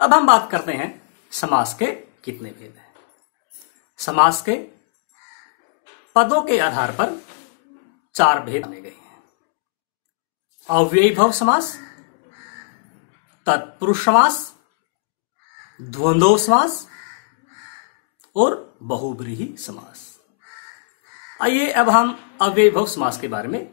अब हम बात करते हैं समास के कितने भेद हैं। समास के पदों के आधार पर 4 भेद माने गए हैं। अव्ययीभव समास, तत्पुरुष समास, द्वंद्व समास और बहुब्रीहि समास। आइए अब हम अव्ययीभव समास के बारे में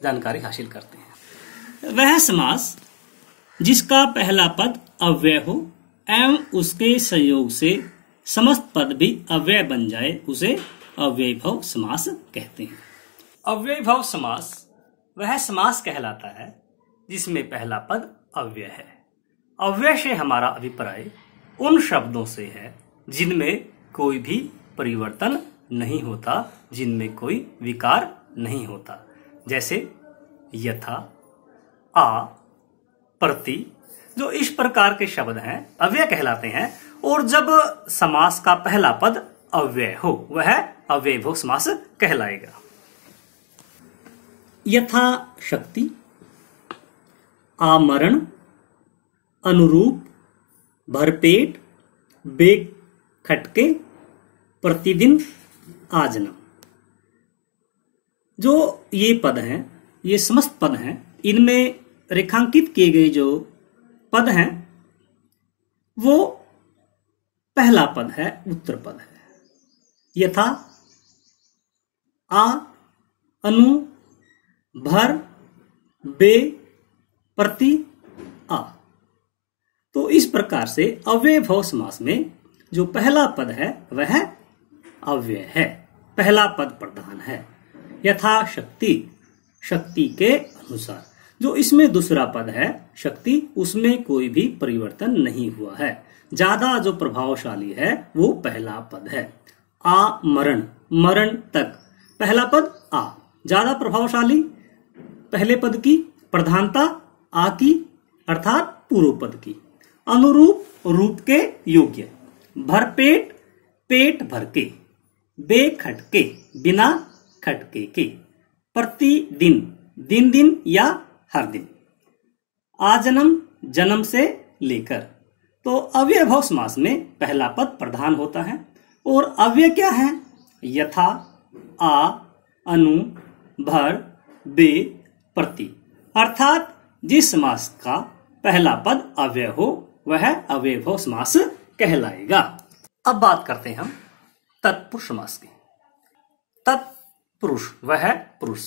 जानकारी हासिल करते हैं। वह समास जिसका पहला पद अव्यय हो एवं उसके संयोग से समस्त पद भी अव्यय बन जाए उसे अव्ययीभव समास कहते हैं। अव्ययीभव समास वह समास कहलाता है जिसमें पहला पद अव्यय है। अव्यय से हमारा अभिप्राय उन शब्दों से है जिनमें कोई भी परिवर्तन नहीं होता, जिनमें कोई विकार नहीं होता, जैसे यथा, आ, प्रति, जो इस प्रकार के शब्द हैं अव्यय कहलाते हैं। और जब समास का पहला पद अव्यय हो वह अव्ययीभव समास कहलाएगा। यथा शक्ति, आमरण, अनुरूप, भरपेट, बेग खटके, प्रतिदिन, आजन्म, जो ये पद हैं, ये समस्त पद हैं, इनमें रेखांकित किए गए जो पद हैं वो पहला पद है, उत्तर पद है। यथा, आ, अनु, भर, बे, प्रति, आ। तो इस प्रकार से अव्ययीभव समास में जो पहला पद है वह अव्यय है, पहला पद प्रधान है। यथा शक्ति, शक्ति के अनुसार, जो इसमें दूसरा पद है शक्ति, उसमें कोई भी परिवर्तन नहीं हुआ है। ज्यादा जो प्रभावशाली है वो पहला पद है। आ मरण, मरण तक, पहला पद आ, ज्यादा प्रभावशाली, पहले पद की प्रधानता आ की अर्थात पूर्व पद की। अनुरूप, रूप के योग्य। भरपेट, पेट भर के। बे खटके, बिना खटके के। प्रतिदिन, दिन दिन या हर दिन। आजन्म, जन्म से लेकर। तो अव्ययीभव समास में पहला पद प्रधान होता है और अव्यय क्या है? यथा, आ, अनु, भर, बे, प्रति, अर्थात जिस समास का पहला पद अव्यय हो वह अव्ययीभव समास कहलाएगा। अब बात करते हैं हम तत्पुरुष समास की। तत्पुरुष वह पुरुष।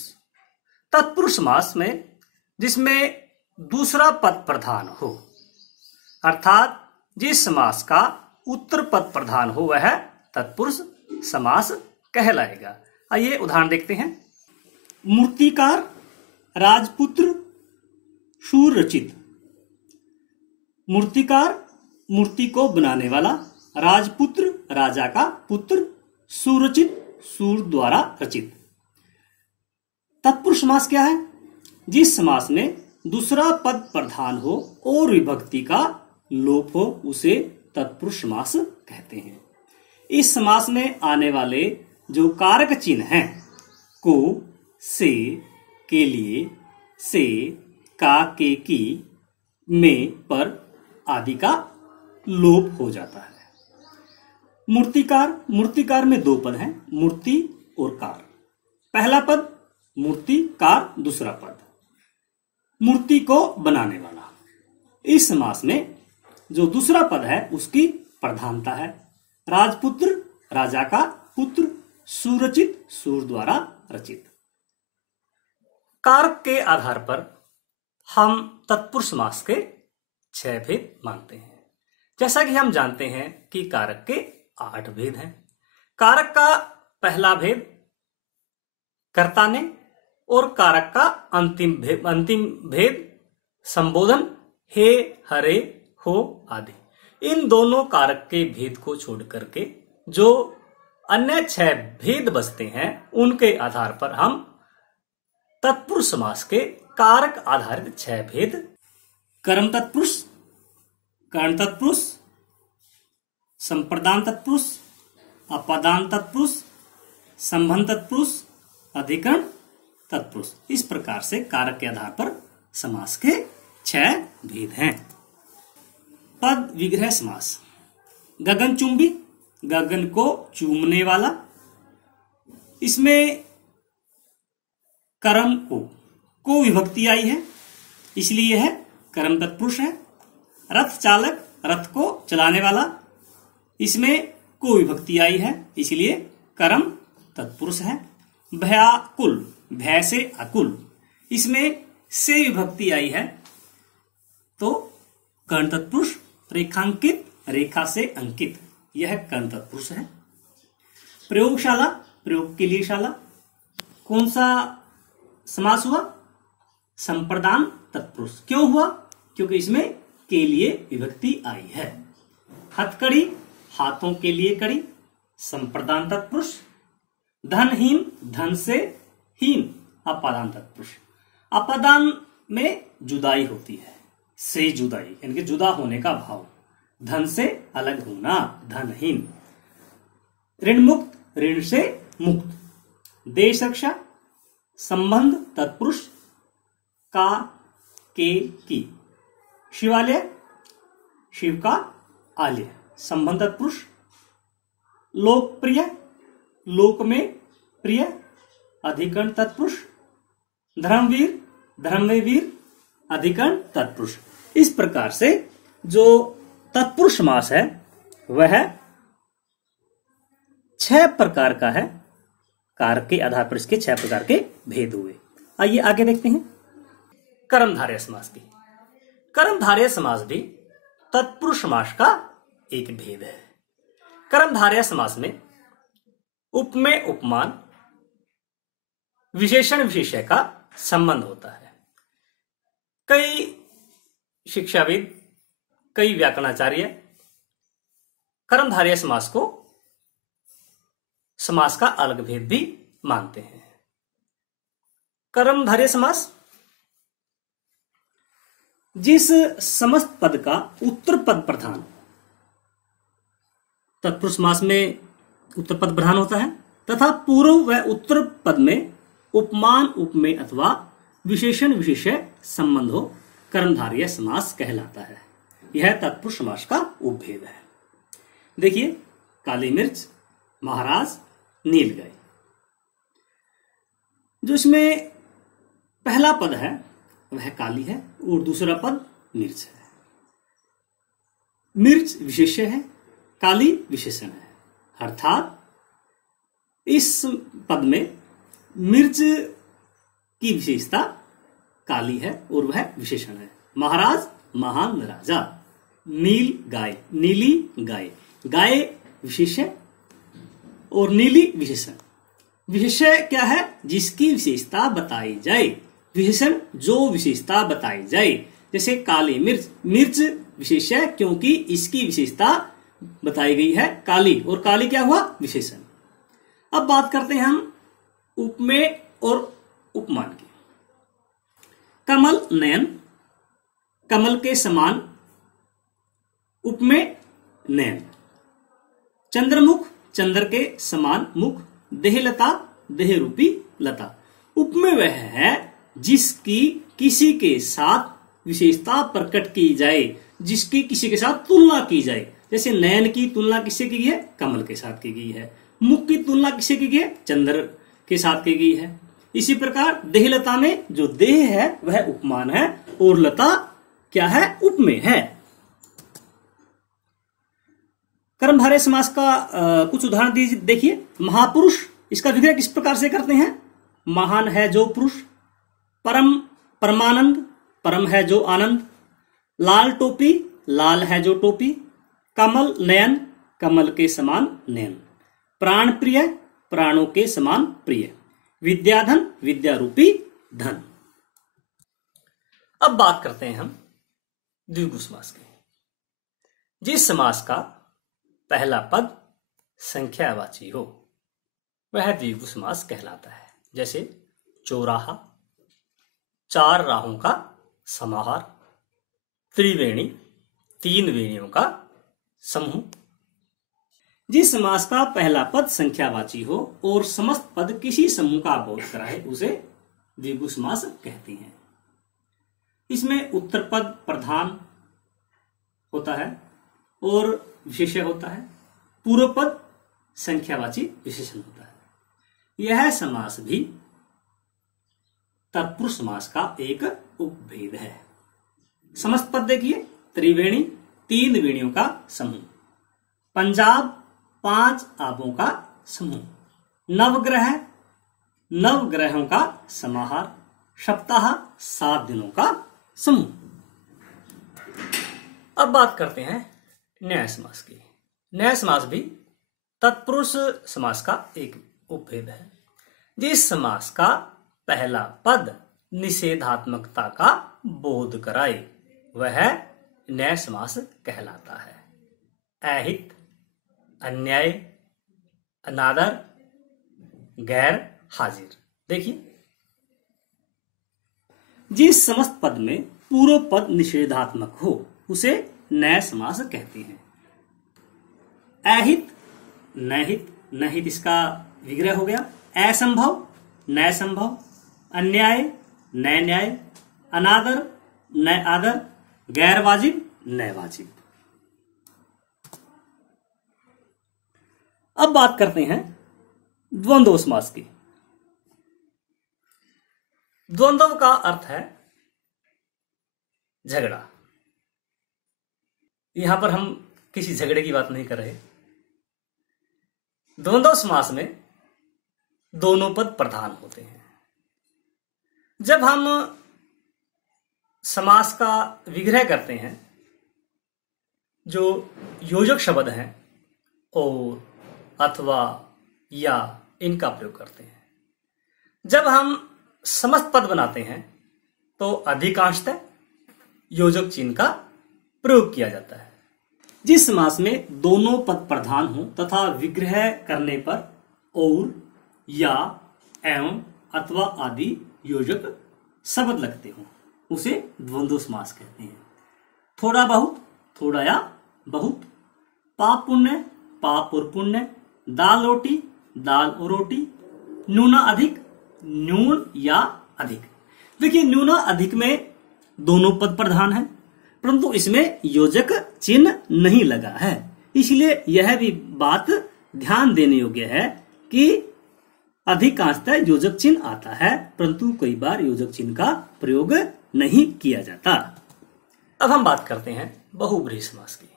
तत्पुरुष समास में जिसमें दूसरा पद प्रधान हो, अर्थात जिस समास का उत्तर पद प्रधान हो वह तत्पुरुष समास कहलाएगा। आइए उदाहरण देखते हैं। मूर्तिकार, राजपुत्र, सुरचित। मूर्तिकार, मूर्ति को बनाने वाला, राजपुत्र, राजा का पुत्र, सुरचित, सूर द्वारा रचित। तत्पुरुष समास क्या है? जिस समास में दूसरा पद प्रधान हो और विभक्ति का लोप हो उसे तत्पुरुष समास कहते हैं। इस समास में आने वाले जो कारक चिन्ह हैं को, से, के लिए, से, का, के, की, में, पर आदि का लोप हो जाता है। मूर्तिकार, मूर्तिकार में 2 पद हैं, मूर्ति और कार। पहला पद मूर्ति, कार दूसरा पद, मूर्ति को बनाने वाला। इस समास में जो दूसरा पद है उसकी प्रधानता है। राजपुत्र, राजा का पुत्र, सुरचित, सूर द्वारा रचित। कारक के आधार पर हम तत्पुरुष समास के 6 भेद मानते हैं। जैसा कि हम जानते हैं कि कारक के 8 भेद हैं। कारक का पहला भेद कर्ता ने और कारक का अंतिम भेद संबोधन, हे, हरे, हो आदि। इन दोनों कारक के भेद को छोड़ करके जो अन्य 6 भेद बचते हैं उनके आधार पर हम तत्पुरुष समास के कारक आधारित 6 भेद, कर्म तत्पुरुष, कर्ण तत्पुरुष, संप्रदान तत्पुरुष, अपादान तत्पुरुष, संबंध तत्पुरुष, अधिकरण तत्पुरुष, इस प्रकार से कारक के आधार पर समास के 6 भेद हैं। पद विग्रह समास। गगनचुंबी, गगन को चूमने वाला, इसमें कर्म को विभक्ति आई है, इसलिए यह कर्म तत्पुरुष है। रथ चालक, रथ को चलाने वाला, इसमें को विभक्ति आई है, इसलिए कर्म तत्पुरुष है। भयाकुल, भय से अकुल, इसमें से विभक्ति आई है, तो कर्ण तत्पुरुष। रेखांकित, रेखा से अंकित, यह कर्ण तत्पुरुष है। प्रयोगशाला, प्रयोग के लिए शाला, कौन सा समास हुआ? संप्रदान तत्पुरुष। क्यों हुआ? क्योंकि इसमें के लिए विभक्ति आई है। हथकड़ी, हाथों के लिए कड़ी, संप्रदान तत्पुरुष। धनहीन, धन से हीन, अपादान तत्पुरुष। अपादान में जुदाई होती है, से जुदाई, यानी कि जुदा होने का भाव, धन से अलग होना, धनहीन। ऋण मुक्त, ऋण से मुक्त। देश रक्षा, संबंध तत्पुरुष, का, के, की। शिवालय, शिव का आलय, संबंध तत्पुरुष। लोकप्रिय, लोक में प्रिय, अधिकरण तत्पुरुष। धर्मवीर, धर्म में वीर, अधिकरण तत्पुरुष। इस प्रकार से जो तत्पुरुष समास है वह 6 प्रकार का है। कारक के आधार पर इसके 6 प्रकार के भेद हुए। आइए आगे देखते हैं कर्मधारय समास की। कर्मधारय समास भी तत्पुरुष समास का एक भेद है। कर्मधारय समास में उपमेय, उपमान, विशेषण, विशेष्य का संबंध होता है। कई शिक्षाविद, कई व्याकरणाचार्य कर्मधारय समास को समास का अलग भेद भी मानते हैं। कर्मधारय समास जिस समस्त पद का उत्तर पद प्रधान, तत्पुरुष समास में उत्तर पद प्रधान होता है, तथा पूर्व व उत्तर पद में उपमान, उपमेय अथवा विशेषण, विशेष्य संबंध हो, कर्मधारय समास कहलाता है। यह तत्पुरुष समास का उपभेद है। देखिए, काली मिर्च, महाराज, नील गाय। जो इसमें पहला पद है वह काली है और दूसरा पद मिर्च है। मिर्च विशेष्य है, काली विशेषण है, अर्थात इस पद में मिर्च की विशेषता काली है और वह विशेषण है। महाराज, महान राजा। नील गाय, नीली गाय, गाय विशेष्य और नीली विशेषण। विशेष्य क्या है? जिसकी विशेषता बताई जाए, विशेषण जो विशेषता बताई जाए। जैसे काली मिर्च, मिर्च विशेष्य क्योंकि इसकी विशेषता बताई गई है काली, और काली क्या हुआ? विशेषण। अब बात करते हैं हम उपमेय और उपमान की। कमल, नयन, कमल के समान, उपमेय नयन। चंद्रमुख, चंद्र के समान मुख। देहलता, देह रूपी लता। उपमेय वह है जिसकी किसी के साथ विशेषता प्रकट की जाए, जिसकी किसी के साथ तुलना की जाए। जैसे नयन की तुलना किससे की गई है? कमल के साथ की गई है। मुख की तुलना किससे की गई है? चंद्र के साथ की गई है। इसी प्रकार देहलता में जो देह है वह उपमान है और लता क्या है? उपमेय है। कर्मधारय समास का कुछ उदाहरण देखिए। महापुरुष, इसका विग्रह किस प्रकार से करते हैं? महान है जो पुरुष। परम, परमानंद, परम है जो आनंद। लाल टोपी, लाल है जो टोपी। कमल, नयन, कमल के समान नयन। प्राण प्रिय, प्राणों के समान प्रिय। विद्याधन, विद्या रूपी धन। अब बात करते हैं हम द्विगु समास की। जिस समास का पहला पद संख्यावाची हो वह द्विगु समास कहलाता है। जैसे चौराहा, चार राहों का समाहार। त्रिवेणी, तीन वेणियों का समूह। जिस समास का पहला पद संख्यावाची हो और समस्त पद किसी समूह का बोध कराए उसे द्विगु समास कहते हैं। इसमें उत्तर पद प्रधान होता है और विशेष्य होता है। पूर्व पद संख्यावाची विशेषण होता है। यह समास भी तत्पुरुष समास का एक उपभेद है। समस्त पद देखिए, त्रिवेणी 3 वेणियों का समूह, पंजाब 5 आबों का समूह, नवग्रह 9 ग्रहों का समाहार, सप्ताह 7 दिनों का समूह। अब बात करते हैं न्याय समास की। न्याय समास भी तत्पुरुष समास का एक उपभेद है। जिस समास का पहला पद निषेधात्मकता का बोध कराए वह न्याय समास कहलाता है। अहित, अन्याय, अनादर, गैर हाजिर। देखिए, जिस समस्त पद में पूर्व पद निषेधात्मक हो उसे न्याय समास कहते हैं। अहित, नहित, नहित इसका विग्रह हो गया। असंभव, न्याय संभव, अन्याय, न्याय न्याय, अनादर, न्याय आदर, गैर वाजिब, न्याय वाजिब। अब बात करते हैं द्वंद्व समास की। द्वंद्व का अर्थ है झगड़ा। यहां पर हम किसी झगड़े की बात नहीं कर रहे। द्वंद्व समास में दोनों पद प्रधान होते हैं। जब हम समास का विग्रह करते हैं, जो योजक शब्द हैं और, अथवा, या इनका प्रयोग करते हैं। जब हम समस्त पद बनाते हैं तो अधिकांशतः योजक चिन्ह का प्रयोग किया जाता है। जिस समास में दोनों पद प्रधान हो तथा विग्रह करने पर और, या, एवं, अथवा आदि योजक शब्द लगते हो उसे द्वंद्व समास कहते हैं। थोड़ा बहुत, थोड़ा या बहुत, पाप पुण्य, पाप और पुण्य, दाल रोटी, दाल और रोटी, न्यूना अधिक, न्यून या अधिक। देखिए, न्यूना अधिक में दोनों पद प्रधान है परंतु इसमें योजक चिन्ह नहीं लगा है, इसलिए यह भी बात ध्यान देने योग्य है कि अधिकांशतः योजक चिन्ह आता है परंतु कई बार योजक चिन्ह का प्रयोग नहीं किया जाता। अब हम बात करते हैं बहुब्रीहि समास की।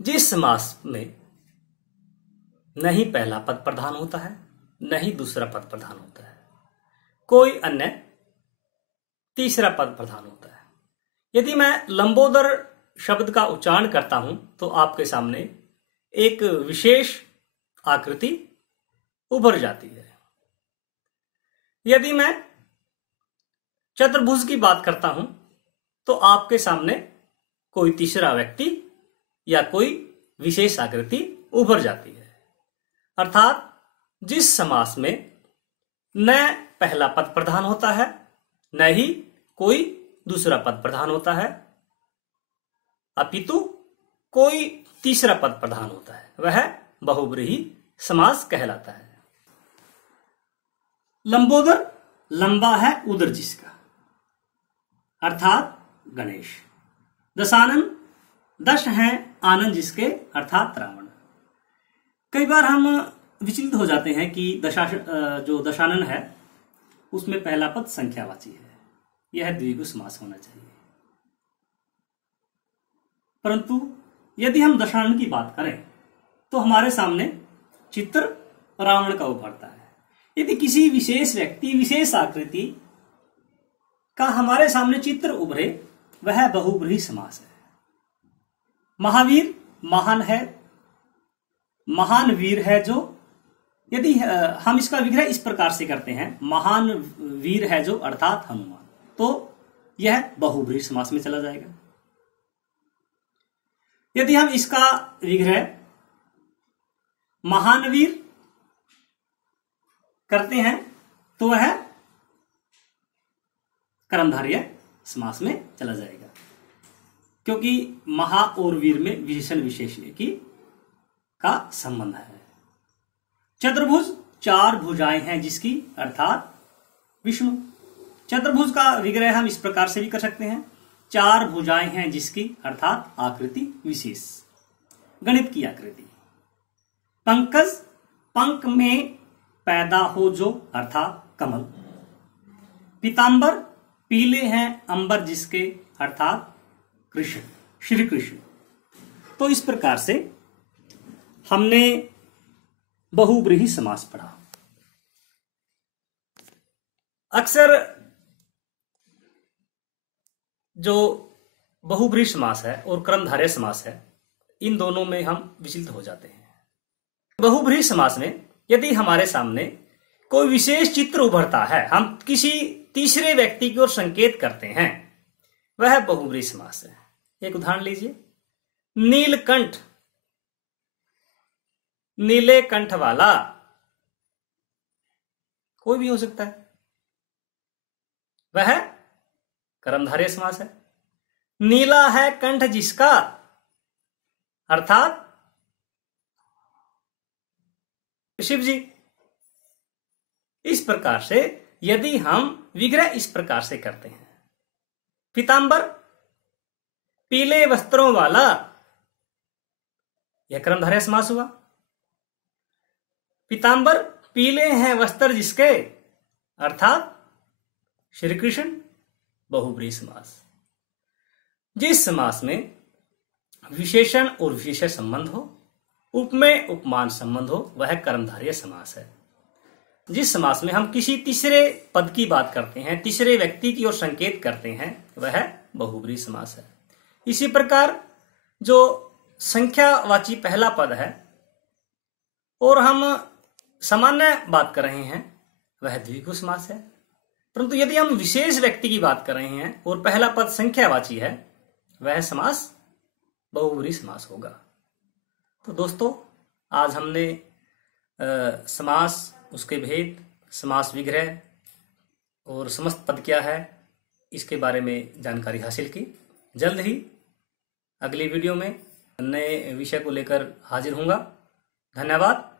जिस समास में न ही पहला पद प्रधान होता है न ही दूसरा पद प्रधान होता है, कोई अन्य तीसरा पद प्रधान होता है। यदि मैं लंबोदर शब्द का उच्चारण करता हूं तो आपके सामने एक विशेष आकृति उभर जाती है। यदि मैं चतुर्भुज की बात करता हूं तो आपके सामने कोई तीसरा व्यक्ति या कोई विशेष आकृति उभर जाती है। अर्थात जिस समास में न पहला पद प्रधान होता है न ही कोई दूसरा पद प्रधान होता है अपितु कोई तीसरा पद प्रधान होता है, वह बहुब्रीहि समास कहलाता है। लंबोदर लंबा है उदर जिसका, अर्थात गणेश। दशानन दश हैं आनंद जिसके, अर्थात रावण। कई बार हम विचलित हो जाते हैं कि जो दशानन है उसमें पहला पद संख्यावाची है, यह द्विगु समास होना चाहिए। परंतु यदि हम दशानन की बात करें तो हमारे सामने चित्र रावण का उभरता है। यदि किसी विशेष व्यक्ति विशेष आकृति का हमारे सामने चित्र उभरे वह बहुब्रीहि समास है। महावीर महान है, महान वीर है जो, यदि हम इसका विग्रह इस प्रकार से करते हैं महान वीर है जो अर्थात हनुमान, तो यह बहुब्रीहि समास में चला जाएगा। यदि हम इसका विग्रह महान वीर करते हैं तो वह कर्मधारय समास में चला जाएगा, क्योंकि महा और वीर में विशेषण विशेष्य की का संबंध है। चतुर्भुज 4 भुजाएं हैं जिसकी, अर्थात विष्णु। चतुर्भुज का विग्रह हम इस प्रकार से भी कर सकते हैं 4 भुजाएं हैं जिसकी, अर्थात आकृति विशेष, गणित की आकृति। पंकज, पंख में पैदा हो जो, अर्थात कमल। पीतांबर, पीले हैं अंबर जिसके, अर्थात कृष्ण, श्री कृष्ण। तो इस प्रकार से हमने बहुब्रीहि समास पढ़ा। अक्सर जो बहुब्रीहि समास है और कर्मधारय समास है, इन दोनों में हम विचलित हो जाते हैं। बहुब्रीहि समास में यदि हमारे सामने कोई विशेष चित्र उभरता है, हम किसी तीसरे व्यक्ति की ओर संकेत करते हैं, वह बहुब्रीहि समास है। एक उदाहरण लीजिए, नीलकंठ, नीले कंठ वाला, कोई भी हो सकता है, वह कर्मधारय समास है। नीला है कंठ जिसका, अर्थात शिव जी। इस प्रकार से यदि हम विग्रह इस प्रकार से करते हैं, पीतांबर, पीले वस्त्रों वाला, यह कर्मधारय समास हुआ। पीतांबर, पीले हैं वस्त्र जिसके, अर्थात श्री कृष्ण, बहुब्रीहि समास। जिस समास में विशेषण और विशेषण संबंध हो, उपमेय उपमान संबंध हो, वह कर्मधारय समास है। जिस समास में हम किसी तीसरे पद की बात करते हैं, तीसरे व्यक्ति की ओर संकेत करते हैं, वह बहुब्रीहि समास है। इसी प्रकार जो संख्यावाची पहला पद है और हम सामान्य बात कर रहे हैं, वह द्विगु समास है। परंतु यदि हम विशेष व्यक्ति की बात कर रहे हैं और पहला पद संख्यावाची है, वह समास बहुब्रीहि समास होगा। तो दोस्तों, आज हमने समास, उसके भेद, समास विग्रह और समस्त पद क्या है, इसके बारे में जानकारी हासिल की। जल्द ही अगली वीडियो में नए विषय को लेकर हाजिर होऊंगा। धन्यवाद।